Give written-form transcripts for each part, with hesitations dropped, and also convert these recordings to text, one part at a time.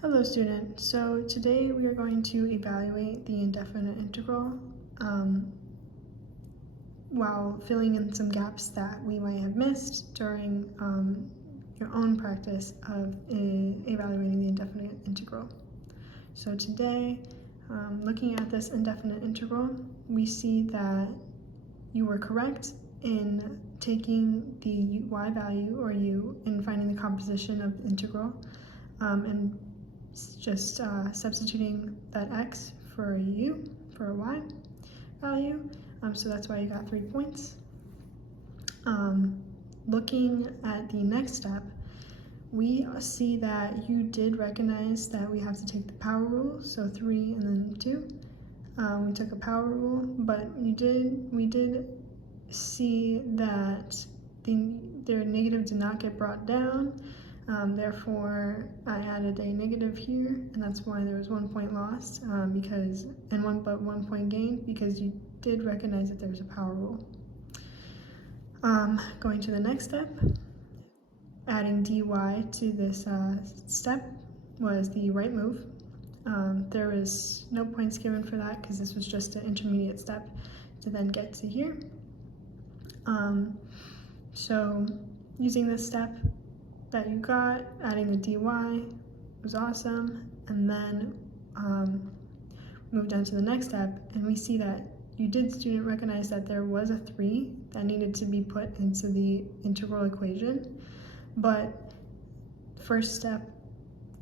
Hello student, so today we are going to evaluate the indefinite integral while filling in some gaps that we might have missed during your own practice of evaluating the indefinite integral. So today, looking at this indefinite integral, we see that you were correct in taking the y value, or u, and finding the composition of the integral, and just substituting that x for a u, for a y value. So that's why you got 3 points. Looking at the next step, we see that you did recognize that we have to take the power rule, so 3 and then 2. We took a power rule, but we did see that their negative did not get brought down. Therefore, I added a negative here, and that's why there was 1 point lost, but 1 point gained, because you did recognize that there's a power rule. Going to the next step, adding dy to this step was the right move. There was no points given for that because this was just an intermediate step to then get to here. So using this step that you got, adding the dy was awesome, and then move down to the next step, and we see that you did, student, recognize that there was a 3 that needed to be put into the integral equation, but first step,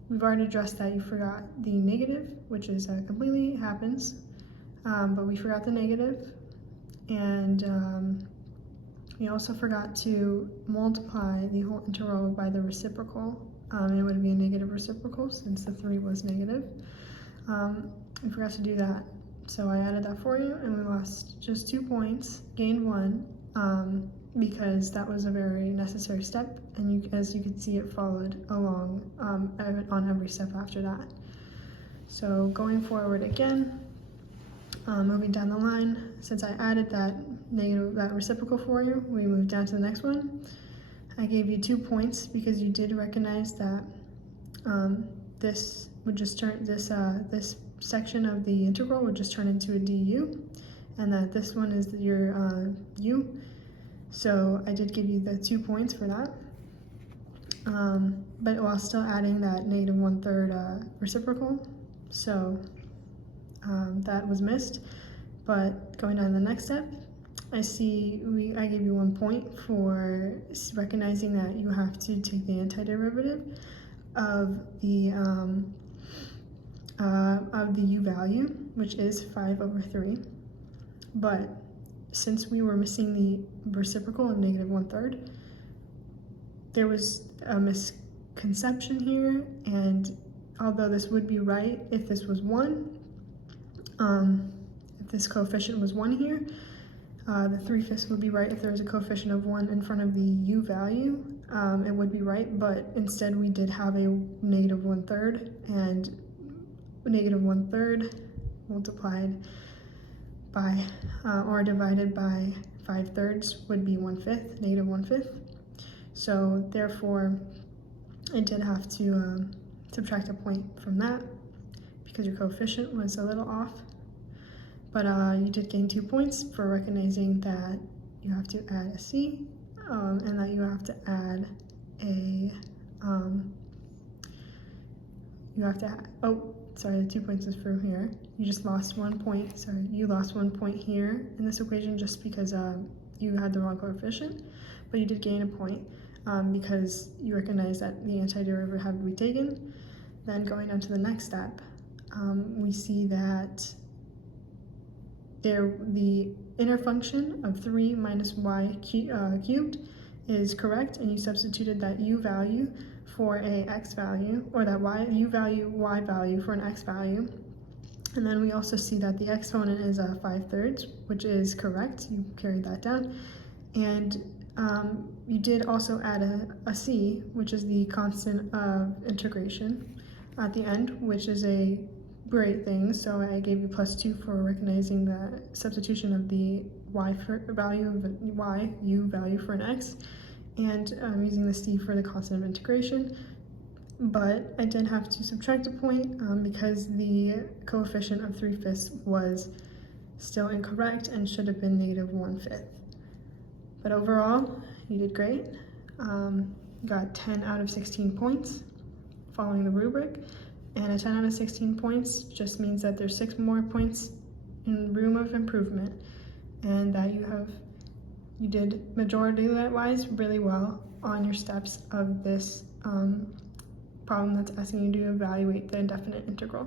we've already addressed that you forgot the negative, which is completely happens, but we forgot the negative, and we also forgot to multiply the whole integral by the reciprocal. It would be a negative reciprocal since the 3 was negative. We forgot to do that, so I added that for you, and we lost just 2 points, gained 1, because that was a very necessary step, and as you can see, it followed along on every step after that. So going forward again, moving down the line, since I added that reciprocal for you, we moved down to the next one. I gave you 2 points because you did recognize that this would just turn this section of the integral would just turn into a du, and that this one is your u. So I did give you the 2 points for that, but while still adding that negative 1/3 reciprocal. So that was missed. But going on to the next step, I gave you 1 point for recognizing that you have to take the antiderivative of the u value, which is 5/3. But since we were missing the reciprocal of negative 1/3, there was a misconception here, and although this would be right if this was 1, if this coefficient was 1 here, the 3/5 would be right if there was a coefficient of 1 in front of the u value. It would be right, but instead we did have a negative 1/3, and negative 1/3 multiplied by or divided by 5/3 would be 1/5, negative 1/5. So therefore, I did have to subtract a point from that because your coefficient was a little off. But you did gain 2 points for recognizing that you have to add a c, and that you have to add a, sorry, the 2 points is from here. You just lost 1 point, sorry, you lost 1 point here in this equation just because you had the wrong coefficient, but you did gain a point because you recognize that the antiderivative had to be taken. Then going on to the next step, we see that the inner function of 3 minus y cubed is correct, and you substituted that u value for a x value, or that y value for an x value. And then we also see that the exponent is 5/3, which is correct. You carried that down. And you did also add a c, which is the constant of integration at the end, which is a great thing. So I gave you +2 for recognizing the substitution of the u value for an x, and using the c for the constant of integration. but I did have to subtract a point because the coefficient of 3/5 was still incorrect and should have been -1/5. But overall, you did great. Got 10 out of 16 points following the rubric, and a 10 out of 16 points just means that there's 6 more points in room of improvement, and that you did majority-wise really well on your steps of this problem that's asking you to evaluate the indefinite integral.